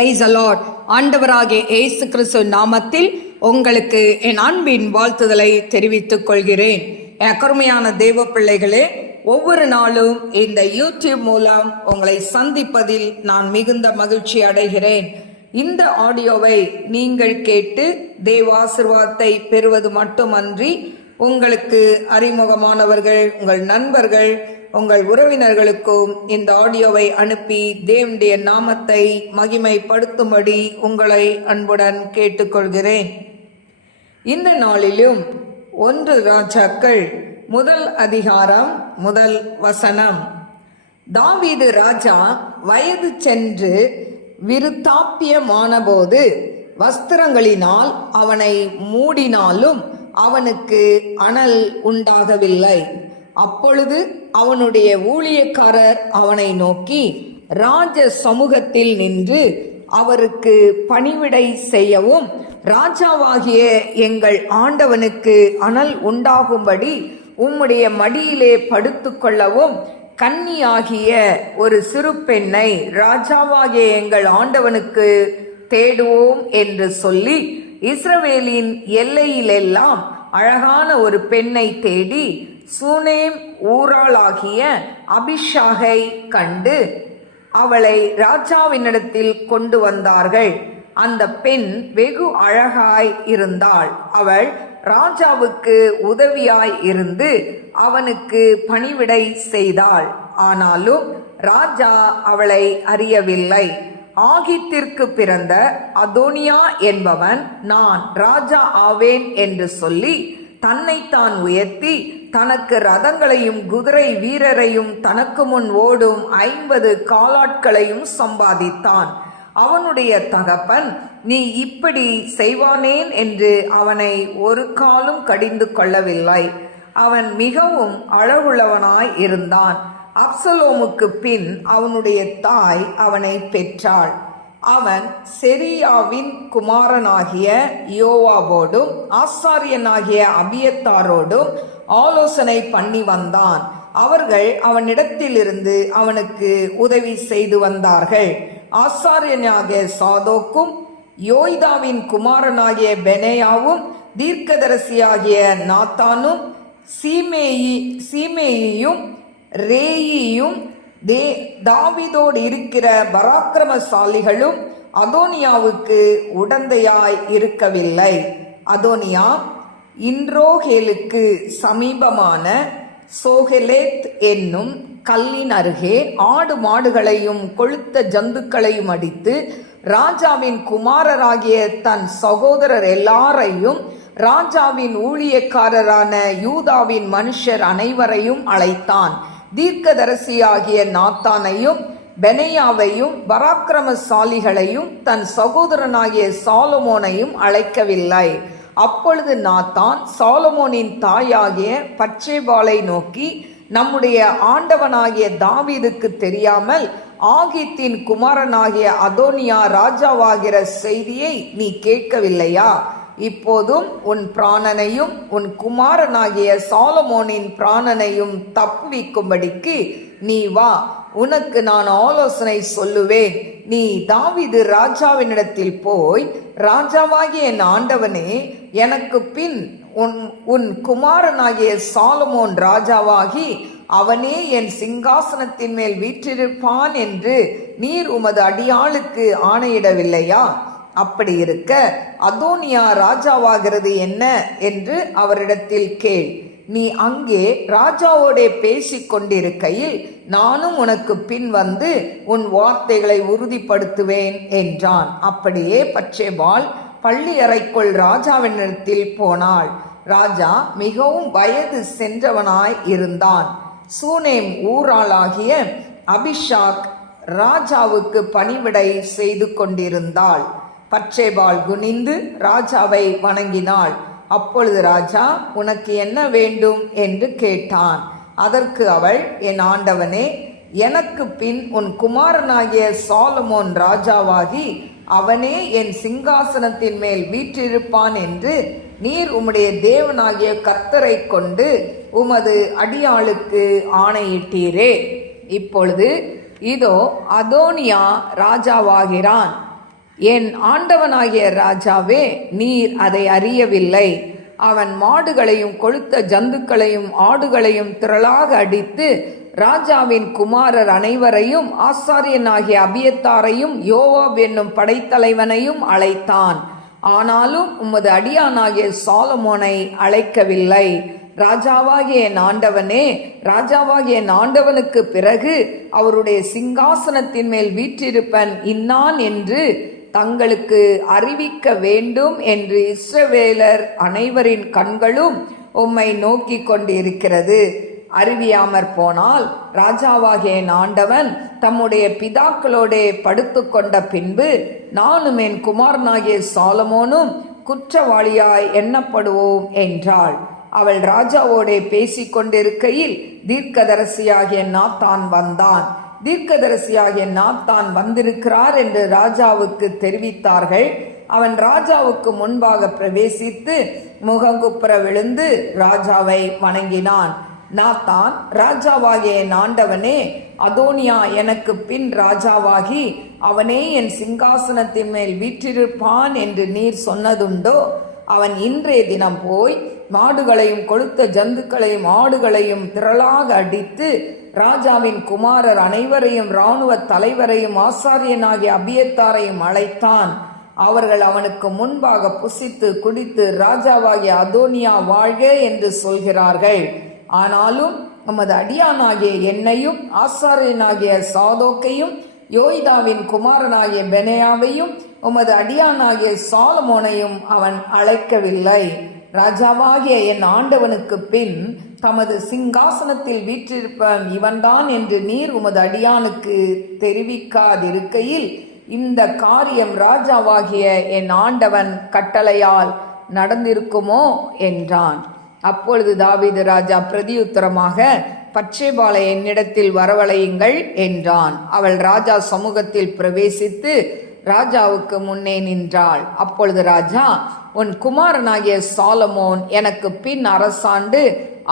Price allot. ஆண்டவராகிய இயேசு கிறிஸ்து நாமத்தில் உங்களுக்கு என் அன்பின் வாழ்த்துதலை தெரிவித்துக் கொள்கிறேன். என் கருமையான தேவ பிள்ளைகளே, ஒவ்வொரு நாளும் இந்த யூடியூப் மூலம் உங்களை சந்திப்பதில் நான் மிகுந்த மகிழ்ச்சி அடைகிறேன். இந்த ஆடியோவை நீங்கள் கேட்டு தேவ ஆசீர்வாதத்தை பெறுவது மட்டுமன்றி, உங்களுக்கு அறிமுகமானவர்கள், உங்கள் நண்பர்கள், உங்கள் உறவினர்களுக்கும் இந்த ஆடியோவை அனுப்பி தேவனுடைய நாமத்தை மகிமைப்படுத்தும்படி உங்களை அன்புடன் கேட்டுக்கொள்கிறேன். இந்த நாளிலும் 1 ராஜாக்கள் 1 அதிகாரம் 1 வசனம். தாவீது ராஜா வயது சென்று விருத்தாப்பியமான போது வஸ்திரங்களினால் அவனை மூடினாலும் அவனுக்கு அனல் உண்டாகவில்லை. அப்பொழுது அவனுடைய ஊழியக்காரர் அவனை நோக்கி ராஜ சமூகத்தில் நின்று அவருக்கு பணிவிடை செய்யவும், ராஜாவாகிய எங்கள் ஆண்டவனுக்கு அனல் உண்டாகும்படி உம்முடைய மடியிலே படுத்துக்கொள்ளவும் கன்னியாகிய ஒரு சிறு பெண்ணை ராஜாவாகிய எங்கள் ஆண்டவனுக்கு தேடுவோம் என்று சொல்லி இஸ்ரவேலின் எல்லையிலெல்லாம் அழகான ஒரு பெண்ணை தேடி சூனேம் ஊராளாகிய அபிஷாகை கண்டு அவளை ராஜாவினிடத்தில் கொண்டு வந்தார்கள். அந்த பெண் வெகு அழகாய் இருந்தாள். அவள் ராஜாவுக்கு உதவியாய் இருந்து அவனுக்கு பணிவிடை செய்தாள். ஆனாலும் ராஜா அவளை அறியவில்லை. ஆகித்திற்கு பிறந்த அதோனியா என்பவன் நான் ராஜா ஆவேன் என்று சொல்லி தன்னைத்தான் உயர்த்தி தனக்கு ரதங்களையும் குதிரை வீரரையும் தனக்கு முன் ஓடும் 50 காலாட்களையும் சம்பாதித்தான். அவனுடைய தகப்பன் நீ இப்படி செய்வானேன் என்று அவனை ஒரு காலும் கடிந்து கொள்ளவில்லை. அவன் மிகவும் அழகுள்ளவனாய் இருந்தான். அப்சலோமுக்கு பின் அவனுடைய தாய் அவனை பெற்றாள். அவன் செரியாவின் குமாரனாகிய யோவாவோடும் ஆசாரியனாகிய அபியத்தாரோடும் ஆலோசனை பண்ணி வந்தான். அவர்கள் அவனிடத்திலிருந்து அவனுக்கு உதவி செய்து வந்தார்கள். ஆசாரியனாகிய சாதோக்கும் யோய்தாவின் குமாரனாகிய பெனேயாவும் தீர்க்கதரிசியாகிய நாத்தானும் சீமேயியும் ரேயியும் தாவீதோடு இருக்கிற பராக்கிரமசாலிகளும் அதோனியாவுக்கு உடந்தையாய் இருக்கவில்லை. அதோனியா இன்ரோகேலுக்கு சமீபமான சோகெலேத் என்னும் கல்லின் அருகே ஆடு மாடுகளையும் கொழுத்த ஜந்துக்களையும் அடித்து ராஜாவின் குமாரராகிய தன் சகோதரர் எல்லாரையும் ராஜாவின் ஊழியக்காரரான யூதாவின் மனுஷர் அனைவரையும் அழைத்தான். தீர்க்கதரிசியாகிய நாத்தானையும் பெனேயாவையும் பராக்கிரமசாலிகளையும் தன் சகோதரனாகிய சாலமோனையும் அழைக்கவில்லை. அப்பொழுது நாத்தான் சாலமோனின் தாயாகிய பத்சேபாளை நோக்கி, நம்முடைய ஆண்டவனாகிய தாவீதுக்கு தெரியாமல் ஆகித்தின் குமாரனாகிய அதோனியா ராஜாவாகிற செய்தியை நீ கேட்கவில்லையா? இப்போதும் உன் பிராணனையும் உன் குமாரனாகிய சாலமோனின் பிராணனையும் தப்புவிக்கும்படிக்கு நீ வா, உனக்கு நான் ஆலோசனை சொல்லுவேன். நீ தாவீது ராஜாவினிடத்தில் போய், ராஜாவாகிய என் ஆண்டவனே, எனக்கு பின் உன் குமாரனாகிய சாலமோன் ராஜாவாகி அவனே என் சிங்காசனத்தின் மேல் வீற்றிருப்பான் என்று நீர் உமது அடியாளுக்கு ஆணையிடவில்லையா? அப்படி இருக்க அதோனியா ராஜாவாகிறது என்ன என்று அவரிடத்தில் கேள். நீ அங்கே ராஜாவோடே பேசிக் கொண்டிருக்கையில் நானும் உனக்கு பின் வந்து உன் வார்த்தைகளை உறுதிப்படுத்துவேன் என்றான். அப்படியே பத்சேபாள் பள்ளி அறைக்குள் ராஜாவினிடத்தில் போனாள். ராஜா மிகவும் வயது சென்றவனாய் இருந்தான். சூனேம் ஊராளாகிய அபிஷாக் ராஜாவுக்கு பணிவிடை செய்து கொண்டிருந்தாள். பத்சேபாள் குனிந்து ராஜாவை வணங்கினாள். அப்பொழுது ராஜா, உனக்கு என்ன வேண்டும் என்று கேட்டான். அதற்கு அவள், என் ஆண்டவனே, எனக்கு பின் உன் குமாரனாகிய சாலமோன் ராஜாவாகி அவனே என் சிங்காசனத்தின் மேல் வீற்றிருப்பான் என்று நீர் உம்முடைய தேவனாகிய கர்த்தரை கொண்டு உமது அடியாளுக்கு ஆணையிட்டீரே. இப்பொழுது இதோ அதோனியா ராஜாவாகிறான். என் ஆண்டவனாகிய ராஜாவே, நீர் அதை அறியவில்லை. அவன் மாடுகளையும் கொழுத்த ஜந்துக்களையும் ஆடுகளையும் திரளாக அடித்து ராஜாவின் குமாரர் அனைவரையும் ஆசாரியனாகிய அபியத்தாரையும் யோவாப் என்னும் படைத்தலைவனையும் அழைத்தான். ஆனாலும் உமது அடியானாகிய சாலமோனை அழைக்கவில்லை. ராஜாவாகிய என் ஆண்டவனே, ராஜாவாகிய என் ஆண்டவனுக்கு பிறகு அவருடைய சிங்காசனத்தின் மேல் வீற்றிருப்பன் இன்னான் என்று தங்களுக்கு அறிவிக்க வேண்டும் என்று இஸ்ரவேலர் அனைவரின் கண்களும் உம்மை நோக்கி கொண்டிருக்கிறது. அறிவியாமற் போனால் ராஜாவாகிய என் ஆண்டவன் தம்முடைய பிதாக்களோடே படுத்து கொண்ட பின்பு நானும் என் குமாரனாகிய சாலமோனும் குற்றவாளியாய் எண்ணப்படுவோம் என்றாள். அவள் ராஜாவோடே பேசிக்கொண்டிருக்கையில் தீர்க்கதரிசியாகிய நாத்தான் வந்தான். தீர்க்கதரிசியாகிய நாத்தான் வந்திருக்கிறார் என்று ராஜாவுக்கு தெரிவித்தார்கள். அவன் ராஜாவுக்கு முன்பாக பிரவேசித்து முகங்குப்புற விழுந்து ராஜாவை வணங்கினான். நாத்தான், ராஜாவாகிய என் ஆண்டவனே, அதோனியா எனக்கு பின் ராஜாவாகி அவனே என் சிங்காசனத்தின் மேல் வீற்றிருப்பான் என்று நீர் சொன்னதுண்டோ? அவன் இன்றைய தினம் போய் மாடுகளையும் கொழுத்த ஜந்துக்களையும் ஆடுகளையும் திரளாக அடித்து ராஜாவின் குமாரர் அனைவரையும் இராணுவ தலைவரையும் ஆசாரியனாகிய அபியத்தாரையும் அழைத்தான். அவர்கள் அவனுக்கு முன்பாக புசித்து குடித்து ராஜாவாகிய அதோனியா வாழ்க என்று சொல்கிறார்கள். ஆனாலும் நமது அடியானாகிய என்னையும் ஆசாரியனாகிய சாதோக்கையும் யோய்தாவின் குமாரனாகிய பெனயாவையும் உமது அடியானாகிய சாலமோனையும் அவன் அழைக்கவில்லை. ராஜாவாகிய என் ஆண்டவனுக்கு பின் தமது சிங்காசனத்தில் வீற்றிருப்பவன் இவன்தான் என்று நீர் உமது அடியானுக்கு தெரிவிக்காதிருக்கையில் இந்த காரியம் ராஜாவாகிய என் ஆண்டவன் கட்டளையால் நடந்திருக்குமோ என்றான். அப்பொழுது தாவீது ராஜா பிரதியுத்தரமாக, பத்சேபாளை என்னிடத்தில் வரவழையுங்கள் என்றான். அவள் ராஜா சமூகத்தில் பிரவேசித்து ராஜாவுக்கு முன்னே நின்றாள். அப்பொழுது ராஜா, உன் குமாரனாகிய சாலமோன் எனக்கு பின் அரசாண்டு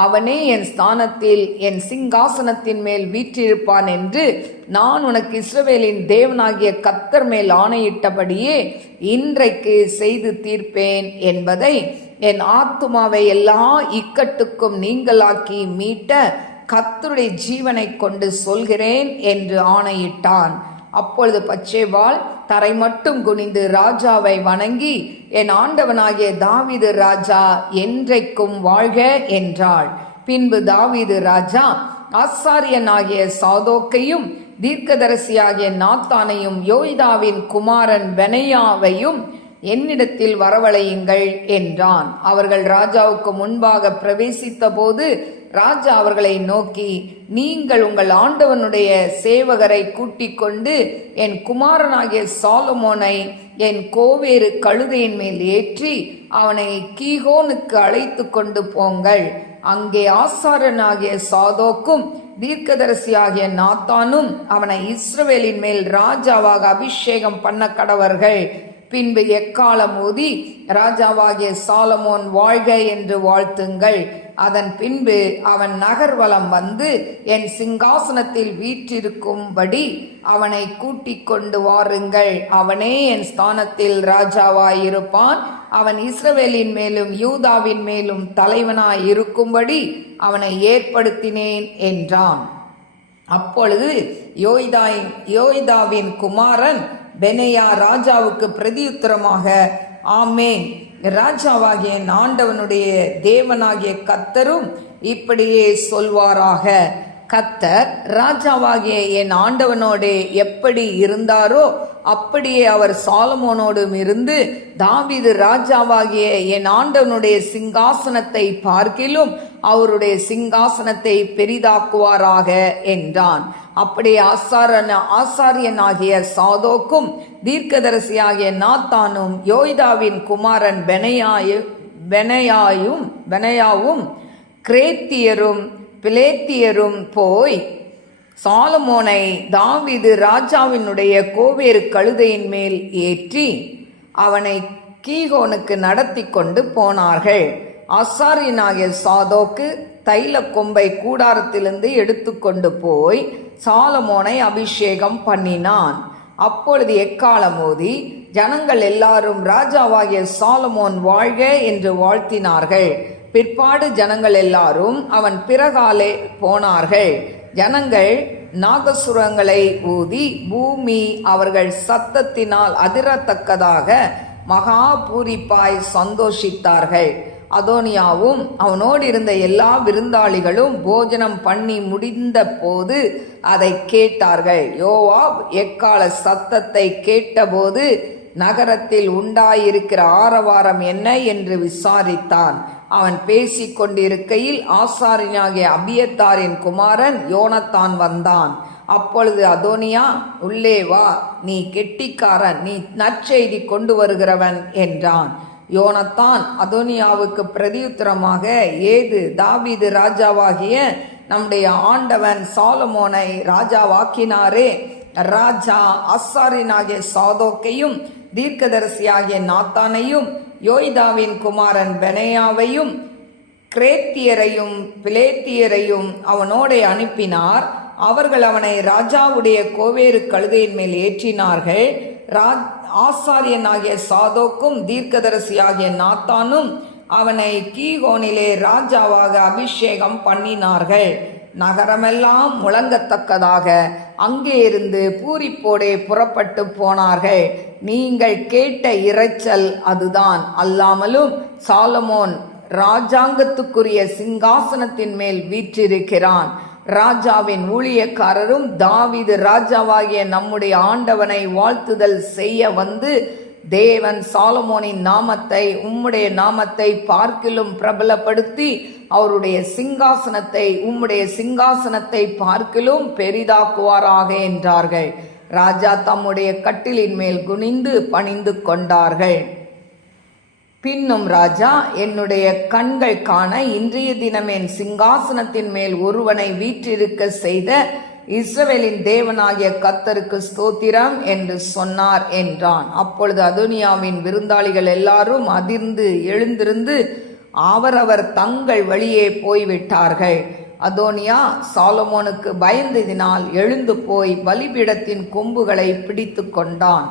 அவனே என் ஸ்தானத்தில் என் சிங்காசனத்தின் மேல் வீற்றிருப்பான் என்று நான் உனக்கு இஸ்ரவேலின் தேவனாகிய கர்த்தர் மேல் ஆணையிட்டபடியே இன்றைக்கு செய்து தீர்ப்பேன் என்பதை என் ஆத்துமாவை எல்லா இக்கட்டுக்கும் நீங்களாக்கி மீட்ட கர்த்தருடைய ஜீவனை கொண்டு சொல்கிறேன் என்று ஆணையிட்டான். அப்பொழுது பத்சேபாள் தரை மட்டும் குனிந்து ராஜாவை வணங்கி, என் ஆண்டவனாகிய தாவீது ராஜா என்றைக்கும் வாழ்க என்றாள். பின்பு தாவீது ராஜா ஆசாரியனாகிய சாதோக்கையும் தீர்க்கதரிசியாகிய நாத்தானையும் யோய்தாவின் குமாரன் பெனயாவையும் என்னிடத்தில் வரவழையுங்கள் என்றான். அவர்கள் ராஜாவுக்கு முன்பாக பிரவேசித்த போது ராஜா அவர்களை நோக்கி, நீங்கள் உங்கள் ஆண்டவனுடைய சேவகரை கூட்டிக் கொண்டு என் குமாரனாகிய சாலமோனை என் கோவேறு கழுதையின் மேல் ஏற்றி அவனை கீகோனுக்கு அழைத்து கொண்டு போங்கள். அங்கே ஆசாரனாகிய சாதோக்கும் தீர்க்கதரிசியாகிய நாத்தானும் அவனை இஸ்ரவேலின் மேல் ராஜாவாக அபிஷேகம் பண்ண கடவர்கள். பின்பு எக்காலம் ஊதி ராஜாவாகிய சாலமோன் வாழ்க என்று வாழ்த்துங்கள். அதன் பின்பு அவன் நகர்வலம் வந்து என் சிங்காசனத்தில் வீற்றிருக்கும்படி அவனை கூட்டிக் கொண்டு வாருங்கள். அவனே என் ஸ்தானத்தில் ராஜாவாயிருப்பான். அவன் இஸ்ரவேலின் மேலும் யூதாவின் மேலும் தலைவனாய் இருக்கும்படி அவனை ஏற்படுத்தினேன் என்றான். அப்பொழுது யோய்தாவின் குமாரன் பெனயா ராஜாவுக்கு பிரதியுத்தரமாக, ஆமேன், ராஜாவாகிய ஆண்டவனுடைய தேவனாகிய கர்த்தரும் இப்படியே சொல்வாராக. கர்த்தர் ராஜாவாகிய என் ஆண்டவனோடே எப்படி இருந்தாரோ அப்படியே அவர் சாலமோனோடும் இருந்து தாவீது ராஜாவாகிய என் ஆண்டவனுடைய சிங்காசனத்தை பார்க்கிலும் அவருடைய சிங்காசனத்தை பெரிதாக்குவாராக என்றான். அப்படியே ஆசாரியனாகிய சாதோக்கும் தீர்க்கதரிசியாகிய நாத்தானும் யோய்தாவின் குமாரன் பெனயாவும் கிரேத்தியரும் பிலேத்தியரும் போய் சாலமோனை தாவீது ராஜாவினுடைய கோவேறு கழுதையின் மேல் ஏற்றி அவனை கீகோனுக்கு நடத்தி கொண்டு போனார்கள். ஆசாரியனாகிய சாதோக்கு தைல கொம்பை கூடாரத்திலிருந்து எடுத்து கொண்டு போய் சாலமோனை அபிஷேகம் பண்ணினான். அப்பொழுது எக்காலம் ஓதி ஜனங்கள் எல்லாரும் ராஜாவாகிய சாலமோன் வாழ்க என்று வாழ்த்தினார்கள். பிற்பாடு ஜனங்கள் எல்லாரும் அவன் பிறகாலே போனார்கள். ஜனங்கள் நாகசுரங்களை ஊதி பூமி அவர்கள் சத்தத்தினால் அதிரத்தக்கதாக மகா பூரிப்பாய் சந்தோஷித்தார்கள். அதோனியாவும் அவனோடு இருந்த எல்லா விருந்தாளிகளும் போஜனம் பண்ணி முடிந்த போது அதை கேட்டார்கள். யோவாப் எக்கால சத்தத்தை கேட்டபோது நகரத்தில் உண்டாயிருக்கிற ஆரவாரம் என்ன என்று விசாரித்தான். அவன் பேசிக் கொண்டிருக்கையில் ஆசாரியனாகிய அபியத்தாரின் குமாரன் யோனத்தான் வந்தான். அப்பொழுது அதோனியா, உள்ளே வா, நீ கெட்டிக்காரன், நீ நற்செய்தி கொண்டு வருகிறவன் என்றான். யோனத்தான் அதோனியாவுக்கு பிரதியுத்தரமாக, ஏது தாவீது ராஜாவாகிய நம்முடைய ஆண்டவன் சாலமோனை ராஜாவாக்கினாரே, ராஜா ஆசாரியனாகிய சாதோக்கையும் தீர்க்கதரிசியாகிய நாத்தானையும் யோய்தாவின் குமாரன் பெனாயாவையும் கிரேத்தியரையும் பிலேத்தியரையும் அவனோடே அனுப்பினார். அவர்கள் அவனை ராஜாவுடைய கோவேறு கழுதையின் மேல் ஏற்றினார்கள். ஆசாரியனாகிய சாதோக்கும் தீர்க்கதரிசியாகிய நாத்தானும் அவனை கீகோனிலே ராஜாவாக அபிஷேகம் பண்ணினார்கள். நகரமெல்லாம் முழங்கத்தக்கதாக அங்கே இருந்து பூரிப்போடே புறப்பட்டு போனார்கள். நீங்கள் கேட்ட இரைச்சல் அதுதான். அல்லாமலும் சாலமோன் ராஜாங்கத்துக்குரிய சிங்காசனத்தின் மேல் வீற்றிருக்கிறான். ராஜாவின் ஊழியக்காரரும் தாவீது ராஜாவாகிய நம்முடைய ஆண்டவனை வாழ்த்துதல் செய்ய வந்து, தேவன் சாலமோனின் நாமத்தை உம்முடைய நாமத்தை பார்க்கிலும் பிரபலப்படுத்தி அவருடைய சிங்காசனத்தை உம்முடைய சிங்காசனத்தை பார்க்கிலும் பெரிதாக்குவாராக என்றார்கள். ராஜா தம்முடைய கட்டிலின் மேல் குனிந்து பணிந்து கொண்டார்கள். பின்னும் ராஜா, என்னுடைய கண்கள் காண இன்றைய தினம் என் சிங்காசனத்தின் மேல் ஒருவனை வீற்றிருக்க செய்த இஸ்ரவேலின் தேவனாகிய கர்த்தருக்கு ஸ்தோத்திரம் என்று சொன்னார் என்றான். அப்பொழுது அதோனியாவின் விருந்தாளிகள் எல்லாரும் அதிர்ந்து எழுந்திருந்து அவரவர் தங்கள் வழியே போய்விட்டார்கள். அதோனியா சாலமோனுக்கு பயந்ததினால் எழுந்து போய் பலிபீடத்தின் கொம்புகளை பிடித்து கொண்டான்.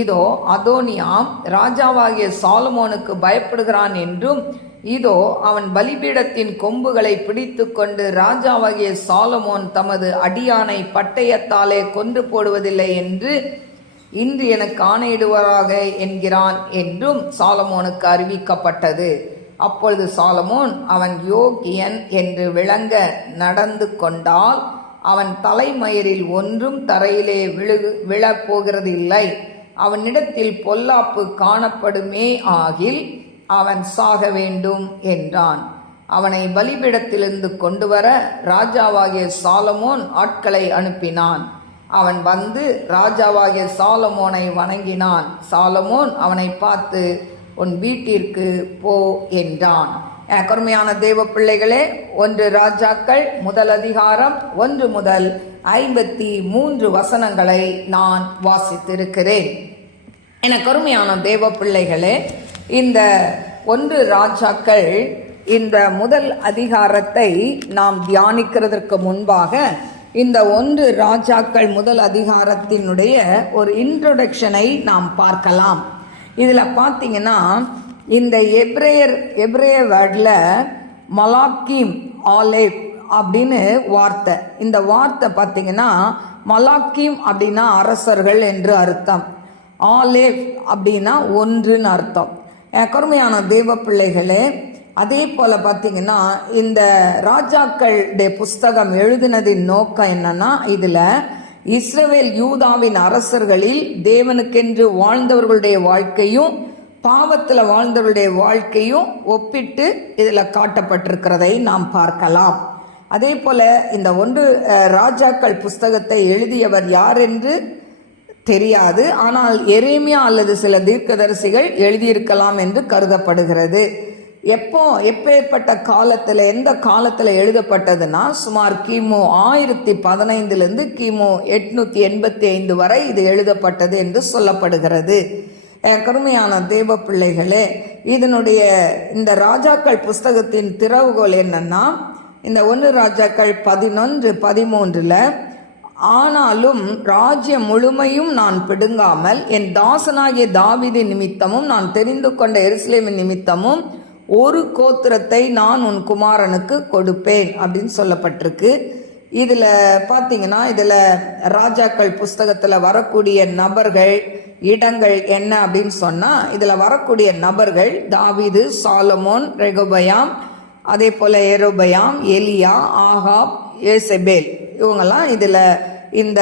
இதோ அதோனியாம் ராஜாவாகிய சாலமோனுக்கு பயப்படுகிறான் என்றும், இதோ அவன் பலிபீடத்தின் கொம்புகளை பிடித்து கொண்டு ராஜாவாகிய சாலமோன் தமது அடியானை பட்டயத்தாலே கொன்று போடுவதில்லை என்று இன்று எனக்கு ஆணையிடுவாராக என்கிறான் என்றும் சாலமோனுக்கு அறிவிக்கப்பட்டது. அப்பொழுது சாலமோன் அவன் யோகியன் என்று விளங்க நடந்து கொண்டால் அவன் தலைமயிரில் ஒன்றும் தரையிலே விழப்போகிறது இல்லை. அவனிடத்தில் பொல்லாப்பு காணப்படுமே ஆகில் அவன் சாக வேண்டும் என்றான். அவனை பலிபீடத்திலிருந்து கொண்டு வர ராஜாவாகிய சாலமோன் ஆட்களை அனுப்பினான். அவன் வந்து ராஜாவாகிய சாலமோனை வணங்கினான். சாலமோன் அவனை பார்த்து, உன் வீட்டிற்கு போ என்றான். கருமையான தேவ பிள்ளைகளே, 1 ராஜாக்கள் முதல் அதிகாரம் 1 முதல் 53 வசனங்களை நான் வாசித்திருக்கிறேன். என கருமையான தேவ பிள்ளைகளே, இந்த 1 ராஜாக்கள் இந்த முதல் அதிகாரத்தை நாம் தியானிக்கிறதற்கு முன்பாக இந்த 1 ராஜாக்கள் முதல் அதிகாரத்தினுடைய ஒரு இன்ட்ரோடக்ஷனை நாம் பார்க்கலாம். இதில் பார்த்தீங்கன்னா, இந்த எப்ரேய வேர்டில் மலாக்கீம் ஆலேப் அப்படின்னு வார்த்தை. இந்த வார்த்தை பார்த்தீங்கன்னா, மலாக்கீம் அப்படின்னா அரசர்கள் என்று அர்த்தம், ஆலேப் அப்படின்னா ஒன்றுன்னு அர்த்தம். கருமையான தேவ பிள்ளைகளே, அதே போல் பார்த்தீங்கன்னா, இந்த ராஜாக்களுடைய புஸ்தகம் எழுதினதின் நோக்கம் என்னன்னா, இதில் இஸ்ரவேல் யூதாவின் அரசர்களில் தேவனுக்கென்று வாழ்ந்தவர்களுடைய வாழ்க்கையும் பாவத்தில் வாழ்ந்தவர்களுடைய வாழ்க்கையும் ஒப்பிட்டு இதில் காட்டப்பட்டிருக்கிறதை நாம் பார்க்கலாம். அதே போல் இந்த 1 ராஜாக்கள் புஸ்தகத்தை எழுதியவர் யார் என்று தெரியாது. ஆனால் எரேமியா அல்லது சில தீர்க்கதரிசிகள் எழுதியிருக்கலாம் என்று கருதப்படுகிறது. எப்பேற்பட்ட காலத்தில், எந்த காலத்தில் எழுதப்பட்டதுன்னா, சுமார் கிமு 1015 கிமு 885 வரை இது எழுதப்பட்டது என்று சொல்லப்படுகிறது. கருமையான தேவ பிள்ளைகளே, இதனுடைய இந்த ராஜாக்கள் புஸ்தகத்தின் திறவுகோல் என்னன்னா, இந்த 1 ராஜாக்கள் 11:13 ஆனாலும் ராஜ்யம் முழுமையும் நான் பிடுங்காமல் என் தாசனாகிய தாவீது நிமித்தமும் நான் தெரிந்து கொண்ட எருசலேமின் நிமித்தமும் ஒரு கோத்திரத்தை நான் உன் குமாரனுக்கு கொடுப்பேன் அப்படின்னு சொல்லப்பட்டிருக்கு. இதில் பார்த்தீங்கன்னா இதில் ராஜாக்கள் புஸ்தகத்தில் வரக்கூடிய நபர்கள் இடங்கள் என்ன அப்படின்னு சொன்னால், இதில் வரக்கூடிய நபர்கள் தாவீது, சாலமோன், ரெகொபயாம், அதே போல் எரோபயாம், எலியா, ஆகாப், ஏசபேல், இவங்கெல்லாம் இதில் இந்த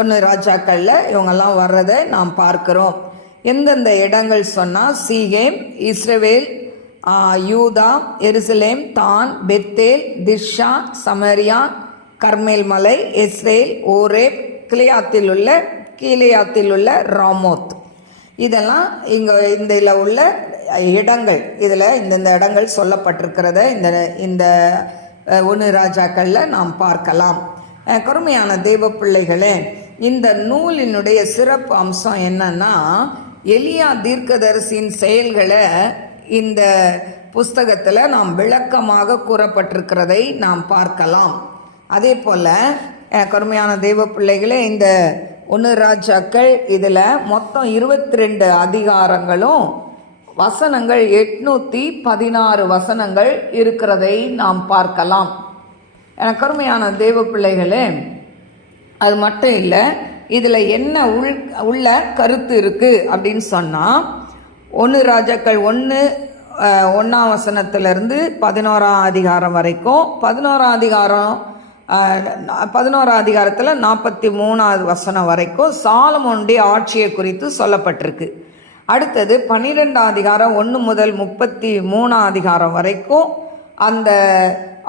1 ராஜாக்களில் இவங்கெல்லாம் வர்றதை நாம் பார்க்கிறோம். எந்தெந்த இடங்கள் சொன்னால் சீகேம், இஸ்ரவேல், யூதா, எருசலேம், தான், பெத்தேல், திர்ஷா, சமரியா, கர்மேல் மலை, எஸ்ரேல், ஓரேப், கீலேயாத்தில் உள்ள ராமோத், இதெல்லாம் இங்கே இந்த இதில் உள்ள இடங்கள். இதில் இந்தந்த இடங்கள் சொல்லப்பட்டிருக்கிறத இந்த 1 ராஜாக்களில் நாம் பார்க்கலாம். கருமையான தேவ பிள்ளைகளே, இந்த நூலினுடைய சிறப்பு அம்சம் என்னன்னா, எலியா தீர்க்கதரிசியின் செயல்களை இந்த புஸ்தகத்தில் நாம் விளக்கமாக கூறப்பட்டிருக்கிறதை நாம் பார்க்கலாம். அதே போல் கருமையான தெய்வ பிள்ளைகளே, இந்த 1 ராஜாக்கள் இதில் மொத்தம் 22 அதிகாரங்களும் வசனங்கள் 816 வசனங்கள் இருக்கிறதை நாம் பார்க்கலாம். கருமையான தெய்வ பிள்ளைகளே, அது மட்டும் இல்லை, இதில் என்ன உள்ள கருத்து இருக்குது அப்படின்னு சொன்னால், 1 ராஜாக்கள் 1 வசனத்திலிருந்து 11 அதிகாரம் வரைக்கும், 11 அதிகாரத்தில் 43 வசனம் வரைக்கும் சாலமோனுடைய ஆட்சியை குறித்து சொல்லப்பட்டிருக்கு. அடுத்தது 12 அதிகாரம் 1 முதல் 33 அதிகாரம் வரைக்கும்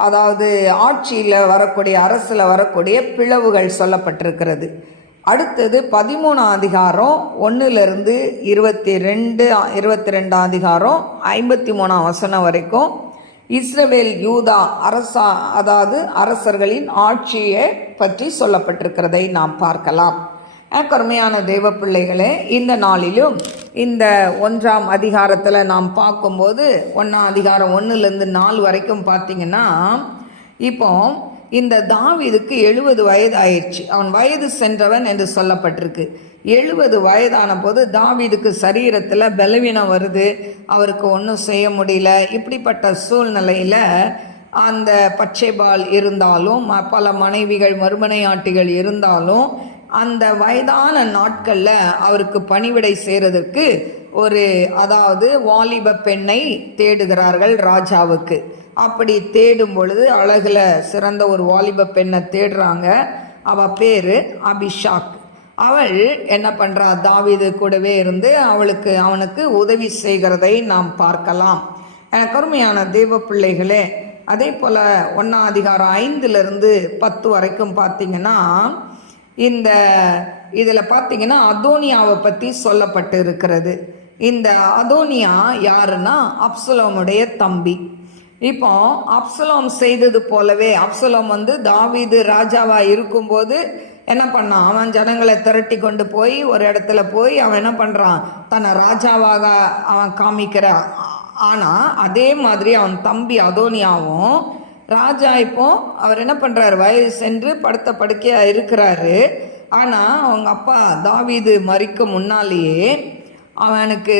அதாவது ஆட்சியில் வரக்கூடிய, அரசில் வரக்கூடிய பிளவுகள் சொல்லப்பட்டிருக்கிறது. அடுத்தது 13 அதிகாரம் 1லிருந்து 22 அதிகாரம் 53 வசனம் வரைக்கும் இஸ்ரவேல் யூதா அதாவது அரசர்களின் ஆட்சியை பற்றி சொல்லப்பட்டிருக்கிறதை நாம் பார்க்கலாம். கருமையான தெய்வ பிள்ளைகளே, இந்த நாளிலும் இந்த 1ஆம் அதிகாரத்தில் நாம் பார்க்கும்போது 1ஆம் அதிகாரம் 1லிருந்து 4 வரைக்கும் பார்த்தீங்கன்னா, இப்போ இந்த தாவீதுக்கு 70 வயது ஆயிடுச்சு. அவன் வயது சென்றவன் என்று சொல்லப்பட்டிருக்கு. 70 வயதான போது தாவீதுக்கு சரீரத்தில் பலவீனம் வருது, அவருக்கு ஒன்றும் செய்ய முடியல. இப்படிப்பட்ட சூழ்நிலையில் அந்த பச்சைபால் இருந்தாலும், பல மனைவிகள் மறுமனையாட்டிகள் இருந்தாலும், அந்த வயதான நாட்களில் அவருக்கு பணிவிடை செய்கிறதுக்கு அதாவது வாலிப பெண்ணை தேடுகிறார்கள் ராஜாவுக்கு. அப்படி தேடும் பொழுது அழகில் சிறந்த ஒரு வாலிப பெண்ணை தேடுறாங்க. அவள் பேர் அபிஷாக். அவள் என்ன பண்ணுறா, தாவீது கூடவே இருந்து அவனுக்கு உதவி செய்கிறதை நாம் பார்க்கலாம். கருமையான தெய்வ பிள்ளைகளே, அதே போல் 1ஆம் அதிகாரம் 5லிருந்து 10 வரைக்கும் பார்த்தீங்கன்னா, இதில் பார்த்தீங்கன்னா அதோனியாவை பற்றி சொல்லப்பட்டு இருக்கிறது. இந்த அதோனியா யாருன்னா அப்சலோமுடைய தம்பி. இப்போ அப்சலோம் செய்தது போலவே, அப்சலோம் தாவீது ராஜாவாக இருக்கும்போது என்ன பண்ணான், அவன் ஜனங்களை திரட்டி கொண்டு போய் ஒரு இடத்துல போய் அவன் என்ன பண்ணுறான், தன்னை ராஜாவாக அவன் காமிக்கிறான். ஆனால் அதே மாதிரி அவன் தம்பி அதோனியாவும் ராஜா இப்போ அவர் என்ன பண்ணுறாரு, வயது சென்று படுத்த படுக்கையாக இருக்கிறாரு. ஆனால் அவங்க அப்பா தாவீது மரிக்க முன்னாலேயே அவனுக்கு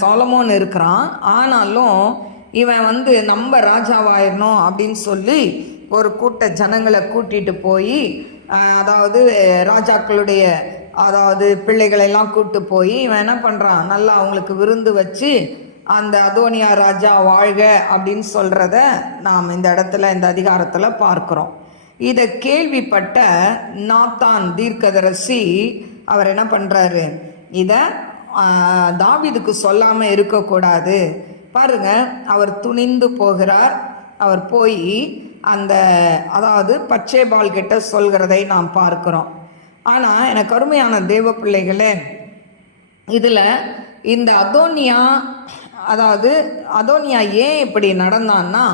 சாலமோன் இருக்கிறான். ஆனாலும் இவன் நம்ம ராஜாவாயிடணும் அப்படின்னு சொல்லி ஒரு கூட்ட ஜனங்களை கூட்டிகிட்டு போய், அதாவது ராஜாக்களுடைய பிள்ளைகளெல்லாம் கூப்பிட்டு போய் இவன் என்ன பண்ணுறான், நல்லா அவங்களுக்கு விருந்து வச்சு அந்த அதோனியா ராஜா வாழ்க அப்படின்னு சொல்கிறத நாம் இந்த இடத்துல இந்த அதிகாரத்தில் பார்க்குறோம். இதை கேள்விப்பட்ட நாத்தான் தீர்க்கதரிசி அவர் என்ன பண்ணுறாரு, இதை தாவீதுக்கு சொல்லாமல் இருக்கக்கூடாது. பாருங்க, அவர் துணிந்து போகிறார். அவர் போய் அதாவது பச்சைபால் கிட்ட சொல்கிறதை நாம் பார்க்கிறோம். ஆனால் எனக்கு அருமையான தேவ பிள்ளைகளே, இதில் இந்த அதோனியா ஏன் இப்படி நடந்தான்னா,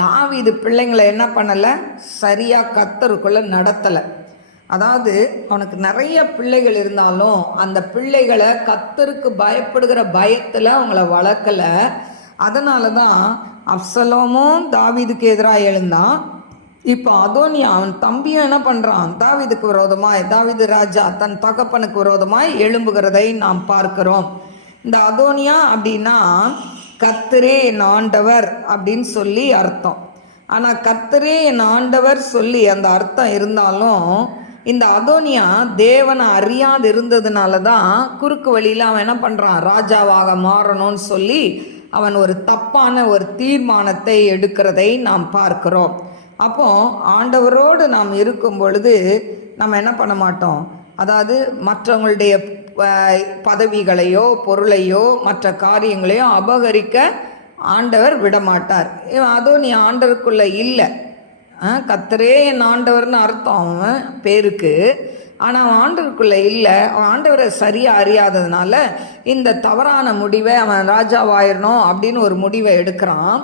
தாவீது பிள்ளைங்களை என்ன பண்ணலை, சரியாக கர்த்தருக்குள்ளே நடத்தலை. அதாவது அவனுக்கு நிறைய பிள்ளைகள் இருந்தாலும் அந்த பிள்ளைகளை கர்த்தருக்கு பயப்படுகிற பயத்தில் அவங்கள வளர்க்கலை. அதனால தான் அப்சலோமும் தாவீதுக்கு எதிராக எழுந்தான், இப்போ அதோனியா அவன் தம்பியும் என்ன பண்ணுறான், தாவீதுக்கு விரோதமாய், தாவீது ராஜா தன் தகப்பனுக்கு விரோதமாய் எழும்புகிறதை நாம் பார்க்கிறோம். இந்த அதோனியா அப்படின்னா கர்த்தரே என் ஆண்டவர் அப்படின்னு சொல்லி அர்த்தம். ஆனால் கர்த்தரே என் ஆண்டவர் சொல்லி அந்த அர்த்தம் இருந்தாலும் இந்த அதோனியா தேவனை அறியாது இருந்ததுனால தான் குறுக்கு வழியில் அவன் என்ன பண்ணுறான், ராஜாவாக மாறணும்னு சொல்லி அவன் ஒரு தப்பான ஒரு தீர்மானத்தை எடுக்கிறதை நாம் பார்க்கிறோம். அப்போ ஆண்டவரோடு நாம் இருக்கும் பொழுது நம்ம என்ன பண்ண மாட்டோம், அதாவது மற்றவங்களுடைய பதவிகளையோ பொருளையோ மற்ற காரியங்களையோ அபகரிக்க ஆண்டவர் விடமாட்டார். அதுவும் நீ ஆண்டவருக்குள்ளே இல்லை, கர்த்தரே என் ஆண்டவர்னு அர்த்தம் அவன் பேருக்கு, ஆனால் அவன் ஆண்டவருக்குள்ளே இல்லை. அவன் ஆண்டவரை சரியாக அறியாததுனால இந்த தவறான முடிவை அவன் ராஜாவாயிடணும் அப்படின்னு ஒரு முடிவை எடுக்கிறான்.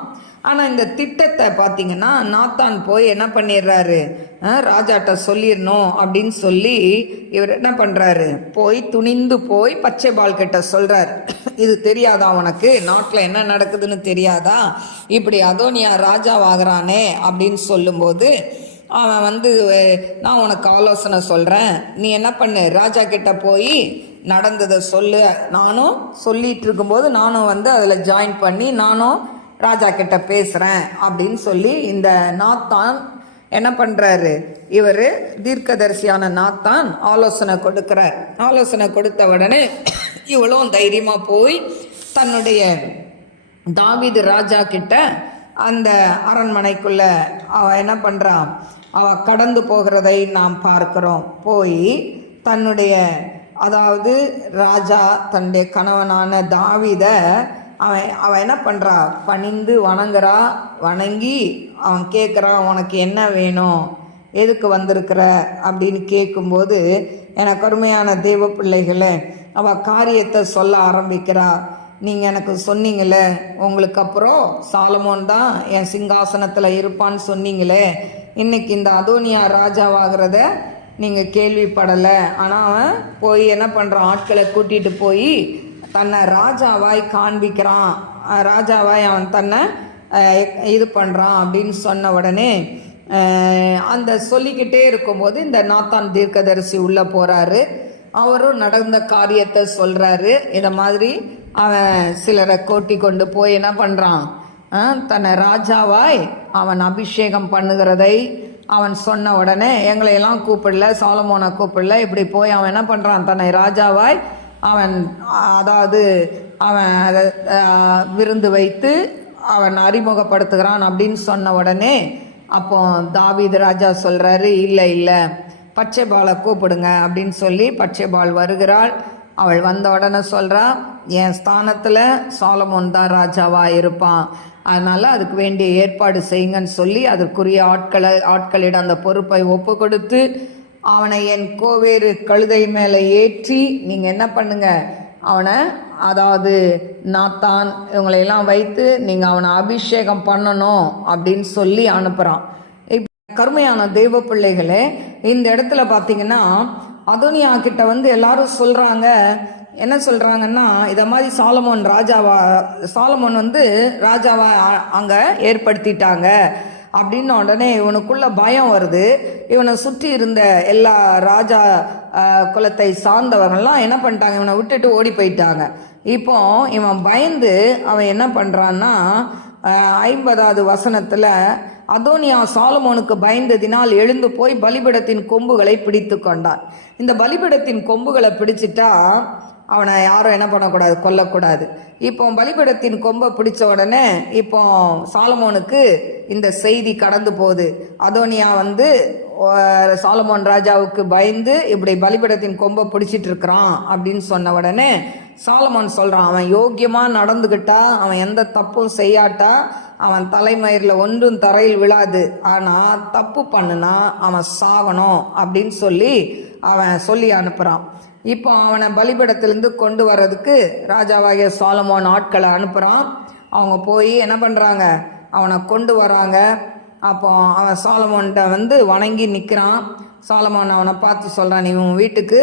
ஆனால் இந்த திட்டத்தை பார்த்தீங்கன்னா நாத்தான் போய் என்ன பண்ணிடுறாரு, ராஜாட்ட சொல்லிடணும் அப்படின்னு சொல்லி இவர் என்ன பண்ணுறாரு, போய் துணிந்து போய் பச்சைபால் கிட்ட சொல்கிறார், இது தெரியாதா உனக்கு, நாட்டில் என்ன நடக்குதுன்னு தெரியாதா, இப்படி அதோனியா ராஜாவாகிறானே அப்படின்னு சொல்லும்போது அவன் நான் உனக்கு ஆலோசனை சொல்கிறேன், நீ என்ன பண்ணு, ராஜா கிட்ட போய் நடந்ததை சொல்லு, நானும் சொல்லிட்டு இருக்கும்போது நானும் அதில் ஜாயின் பண்ணி நானும் ராஜா கிட்ட பேசுகிறேன் அப்படின்னு சொல்லி இந்த நாத்தான் என்ன பண்ணுறாரு, இவர் தீர்க்கதரிசியான நாத்தான் ஆலோசனை கொடுக்குறார். ஆலோசனை கொடுத்த உடனே இவளும் தைரியமாக போய் தன்னுடைய தாவீது ராஜா கிட்ட அந்த அரண்மனைக்குள்ள அவள் என்ன பண்ணுறான், அவள் கடந்து போகிறதை நாம் பார்க்கிறோம். போய் தன்னுடைய அதாவது ராஜா தன்னுடைய கணவனான தாவீதை அவன் என்ன பண்ணுறா, பணிந்து வணங்குறா. வணங்கி அவன் கேட்குறான், உனக்கு என்ன வேணும், எதுக்கு வந்திருக்கிற அப்படின்னு கேட்கும்போது எனக்கு அருமையான தேவ பிள்ளைகளை அவள் காரியத்தை சொல்ல ஆரம்பிக்கிறா. நீங்கள் எனக்கு சொன்னீங்களே, உங்களுக்கு அப்புறம் சாலமோன் தான் என் சிங்காசனத்தில் இருப்பான்னு சொன்னீங்களே, இன்னைக்கு இந்த அதோனியா ராஜாவாகிறத நீங்கள் கேள்விப்படலை. ஆனால் அவன் போய் என்ன பண்ணுறான், ஆட்களை கூட்டிகிட்டு போய் தன்னை ராஜாவாய் காண்பிக்கிறான், ராஜாவாய் அவன் தன்னை இது பண்ணுறான் அப்படின்னு சொன்ன உடனே அந்த சொல்லிக்கிட்டே இருக்கும்போது இந்த நாத்தான் தீர்க்கதரிசி உள்ளே போகிறாரு. அவரும் நடந்த காரியத்தை சொல்கிறாரு. இதை மாதிரி அவன் சிலரை கூட்டி கொண்டு போய் என்ன பண்ணுறான், தன்னை ராஜாவாய் அவன் அபிஷேகம் பண்ணுகிறதை அவன் சொன்ன உடனே எங்களையெல்லாம் கூப்பிடல, சாலமோனை கூப்பிடல, இப்படி போய் அவன் என்ன பண்ணுறான், தன்னை ராஜாவாய் அவன் அதாவது அவன் விருந்து வைத்து அவன் அறிமுகப்படுத்துகிறான் அப்படின்னு சொன்ன உடனே அப்போ தாவீது ராஜா சொல்கிறாரு, இல்லை பச்சைபாலை கூப்பிடுங்க அப்படின்னு சொல்லி பச்சைபால் வருகிறாள். அவள் வந்த உடனே சொல்கிறா, என் ஸ்தானத்தில் சாலமோன் தான் ராஜாவாக இருப்பான், அதனால் அதுக்கு வேண்டிய ஏற்பாடு செய்யுங்கன்னு சொல்லி அதற்குரிய ஆட்களிடம் அந்த பொறுப்பை ஒப்பு கொடுத்து அவனை என் கோவேறு கழுதை மேலே ஏற்றி நீங்கள் என்ன பண்ணுங்க, அவனை அதாவது நாத்தான் இவங்களையெல்லாம் வைத்து நீங்கள் அவனை அபிஷேகம் பண்ணணும் அப்படின்னு சொல்லி அனுப்புகிறான். இப்போ கருமையான தெய்வ பிள்ளைகளே, இந்த இடத்துல பார்த்தீங்கன்னா அதோனியா கிட்ட எல்லாரும் சொல்கிறாங்க, என்ன சொல்கிறாங்கன்னா, இதை மாதிரி சாலமோன் ராஜாவா அங்கே ஏற்படுத்திட்டாங்க அப்படின்ன உடனே இவனுக்குள்ள பயம் வருது. இவனை சுற்றி இருந்த எல்லா ராஜா குலத்தை சார்ந்தவர்கள்லாம் என்ன பண்ணிட்டாங்க, இவனை விட்டுட்டு ஓடி போயிட்டாங்க. இப்போ இவன் பயந்து அவன் என்ன பண்ணுறான்னா 50வது வசனத்தில் அதோனியா சாலமோனுக்கு பயந்ததினால் எழுந்து போய் பலிபீடத்தின் கொம்புகளை பிடித்து கொண்டான். இந்த பலிபீடத்தின் கொம்புகளை பிடிச்சிட்டா அவனை யாரும் என்ன பண்ணக்கூடாது, கொல்லக்கூடாது. இப்போ பலிபீடத்தின் கொம்பை பிடிச்ச உடனே இப்போ சாலமோனுக்கு இந்த செய்தி கடந்து போகுது. அதோனியா சாலமோன் ராஜாவுக்கு பயந்து இப்படி பலிபீடத்தின் கொம்பை பிடிச்சிட்டு இருக்கிறான் அப்படின்னு சொன்ன உடனே சாலமோன் சொல்கிறான், அவன் யோக்கியமாக நடந்துக்கிட்டா, அவன் எந்த தப்பும் செய்யாட்டா அவன் தலைமயிரில் ஒன்றும் தரையில் விழாது, ஆனால் தப்பு பண்ணுனா அவன் சாகணும் அப்படின்னு சொல்லி அவன் சொல்லி அனுப்புகிறான். இப்போ அவனை பலிபீடத்திலேருந்து கொண்டு வர்றதுக்கு ராஜாவாகிய சாலமோன் ஆட்களை அனுப்புகிறான். அவங்க போய் என்ன பண்ணுறாங்க, அவனை கொண்டு வராங்க. அப்போ அவன் சாலமோன்கிட்ட வணங்கி நிற்கிறான். சாலமோன் அவனை பார்த்து சொல்கிறான், நீ உன் வீட்டுக்கு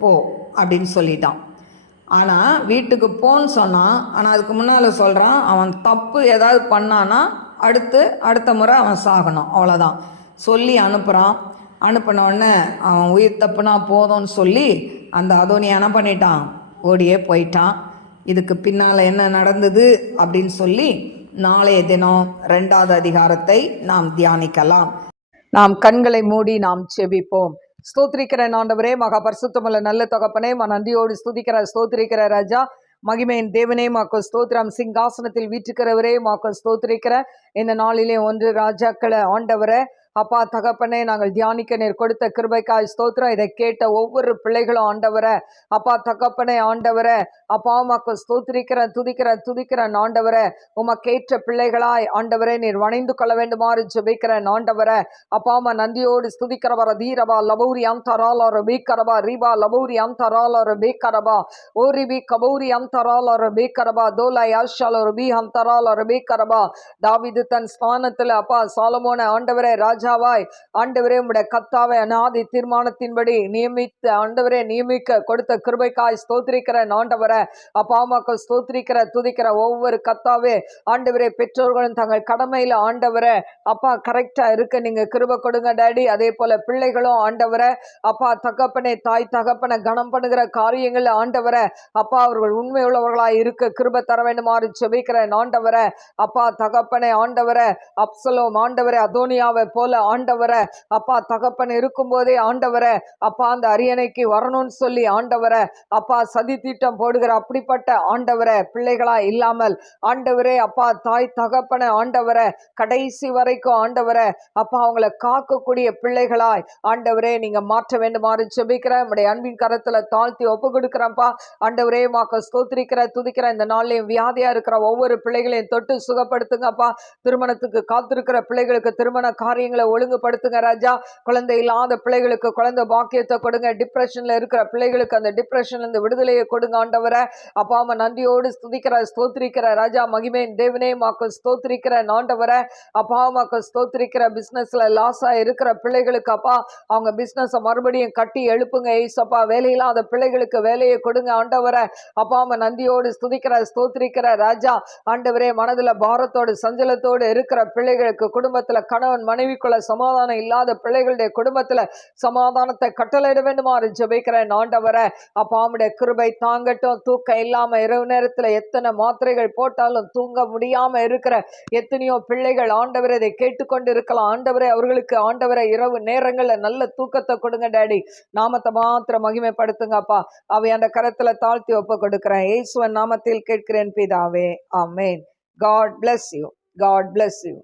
போ அப்படின்னு சொல்லிட்டான். ஆனால் வீட்டுக்கு போன்னு சொன்னான். ஆனால் அதுக்கு முன்னால் சொல்கிறான், அவன் தப்பு ஏதாவது பண்ணானா அடுத்த முறை அவன் சாகணும், அவ்வளோதான். சொல்லி அனுப்புகிறான். அனுப்பினோடனே அவன் உயிர் தப்புனா போதும்னு சொல்லி அந்த அதோனியா என்ன பண்ணிட்டான், ஓடியே போயிட்டான். இதுக்கு பின்னால் என்ன நடந்தது அப்படின்னு சொல்லி நாளைய தினம் 2வது அதிகாரத்தை நாம் தியானிக்கலாம். நாம் கண்களை மூடி நாம் செபிப்போம். ஸ்தோத்திரிக்கிற ஆண்டவரே, மகா பரிசுத்தமுள்ள நல்ல தகப்பனே, நன்றியோடு ஸ்தோத்திரிக்கிற ராஜா, மகிமையின் தேவனே, மாக்கு ஸ்தோத்திரம். சிங்காசனத்தில் வீற்றுக்கிறவரே, மாக்கு ஸ்தோத்திரிக்கிற இந்த நாளிலே 1 ராஜாக்களை ஆண்டவரே அப்பா தகப்பனே, நாங்கள் தியானிக்க நீர் கொடுத்த கிருபைக்காய் ஸ்தோத்திரம். இதை கேட்ட ஒவ்வொரு பிள்ளைகளும் ஆண்டவரை அப்பா தகப்பனே ஆண்டவரை அப்பா உமக்கு துதிக்கிற ஆண்டவரை உமக்கேற்ற பிள்ளைகளாய் ஆண்டவரே நீர் வணைந்து கொள்ள வேண்டுமாறு ஜெபிக்கிற ஆண்டவரை அப்பா அம்மா நந்தியோடு ஸ்துதிக்கிறவர தீரபா லபௌரி அந்தரால ரபீக்கரபா ரீபா லபௌரி அந்தரால ரபீக்கரபா ஓரிபி கபௌரி அந்தரால ரபீக்கரபா தோலா யாஷால ரபி அந்தரால ரபீக்கரபா. தாவீது தன் ஸ்தானத்தில் அப்பா சாலமோனை ஆண்டவரே ராஜாவாய் ஆண்டவரே உம்முடைய கர்த்தாவை அநாதி தீர்மானத்தின்படி நியமிக்க கொடுத்த கிருபைக்காய் ஸ்தோத்திரிக்கிற ஆண்டவரை அப்பா அம்மாக்கு துதிக்கிற ஒவ்வொரு கர்த்தாவே ஆண்டவரே பெற்றோர்களும் தங்கள் கடமையில ஆண்டவரை அப்பா கரெக்டா இருக்க நீங்க கிருபை கொடுங்க டாடி. அதே போல பிள்ளைகளும் ஆண்டவரை அப்பா தகப்பனை தாய் தகப்பனை கனம் பண்ணுகிற காரியங்கள் ஆண்டவரை அப்பா அவர்கள் உண்மை உள்ளவர்களாய் இருக்க கிருபை தர வேண்டுமாறு ஜெபிக்கிற ஆண்டவரை அப்பா தகப்பனை ஆண்டவரை அப்சலோம் ஆண்டவரை அதோனியாவை போல ஆண்டவரை அப்பா தகப்பன் இருக்கும் போதே ஆண்டவரை அப்பா அந்த அரியணைக்கு வரணும்னு சொல்லி ஆண்டவரை அப்பா சதி திட்டம் போடுகிற அப்படிப்பட்ட ஆண்டவரை பிள்ளைகளா இல்லாமல் ஆண்டவரே அப்பா தாய் தகப்பனை ஆண்டவரை கடைசி வரைக்கும் ஆண்டவரை அப்பா அவங்களை காக்கக்கூடிய பிள்ளைகளாய் ஆண்டவரே நீங்க மாற்ற வேண்டுமாறு ஜெபிக்கிறேன். நம்முடைய அன்பின் கரத்துல தாழ்த்தி ஒப்பு கொடுக்கிறப்பா ஆண்டவரே மாக்க துதிக்கிற இந்த நாள்லயும் வியாதியா இருக்கிற ஒவ்வொரு பிள்ளைகளையும் தொட்டு சுகப்படுத்துங்கப்பா. திருமணத்துக்கு காத்திருக்கிற பிள்ளைகளுக்கு திருமண காரியங்களை ஒழுங்குபடுத்துங்க ராஜா. குழந்தை இல்லாத பிள்ளைகளுக்கு குழந்தை பாக்கியத்தை கொடுங்க. டிப்ரெஷன்ல இருக்கிற பிள்ளைகளுக்கு அந்த டிப்ரெஷன்ல இருந்து விடுதலையை கொடுங்க ஆண்டவரை அப்பா அம்மா நன்றியோடு ஸ்தோத்திரிக்கிற ராஜா. மகிமையின் தேவனே மாக்கு ஸ்தோத்திரிக்கிற ஆண்டவரை அப்பா அம்மாக்கு ஸ்தோத்திரிக்கிற பிசினஸ்ல லாஸா இருக்கிற பிள்ளைகளுக்கு அப்பா அவங்க பிசினஸ் மறுபடியும் கட்டி எழுப்புங்க ஏசப்பா. வேலையில்லாத பிள்ளைகளுக்கு வேலையை கொடுங்க ஆண்டவரை அப்பா அம்மா நன்றியோடு ஸ்தோத்திரிக்கிற ராஜா. ஆண்டவரே மனதுல பாரத்தோடு சஞ்சலத்தோடு இருக்கிற பிள்ளைகளுக்கு குடும்பத்துல கணவன் மனைவிக்குள்ள சமாதானம் இல்லாத பிள்ளைகளுடைய குடும்பத்துல சமாதானத்தை கட்டளையிட வேண்டுமாறு ஜெபிக்கிறேன் ஆண்டவரை அப்பா உம்முடைய கிருபை தாங்கட்டும். தூக்கம் இல்லாம இரவு நேரத்துல எத்தனை மாத்திரைகள் போட்டாலும் தூங்க முடியாம இருக்கிற எத்தனையோ பிள்ளைகள் ஆண்டவரை இதை கேட்டுக்கொண்டு இருக்கலாம் ஆண்டவரை. அவர்களுக்கு ஆண்டவரை இரவு நேரங்கள்ல நல்ல தூக்கத்தை கொடுங்க டாடி. நாமத்தை மாத்திரம் மகிமைப்படுத்துங்கப்பா. அவை அந்த கரத்துல தாழ்த்தி ஒப்பு கொடுக்கிறேன் இயேசுவின் நாமத்தில் கேட்கிறேன் பிதாவே, ஆமென். God bless you. God bless you.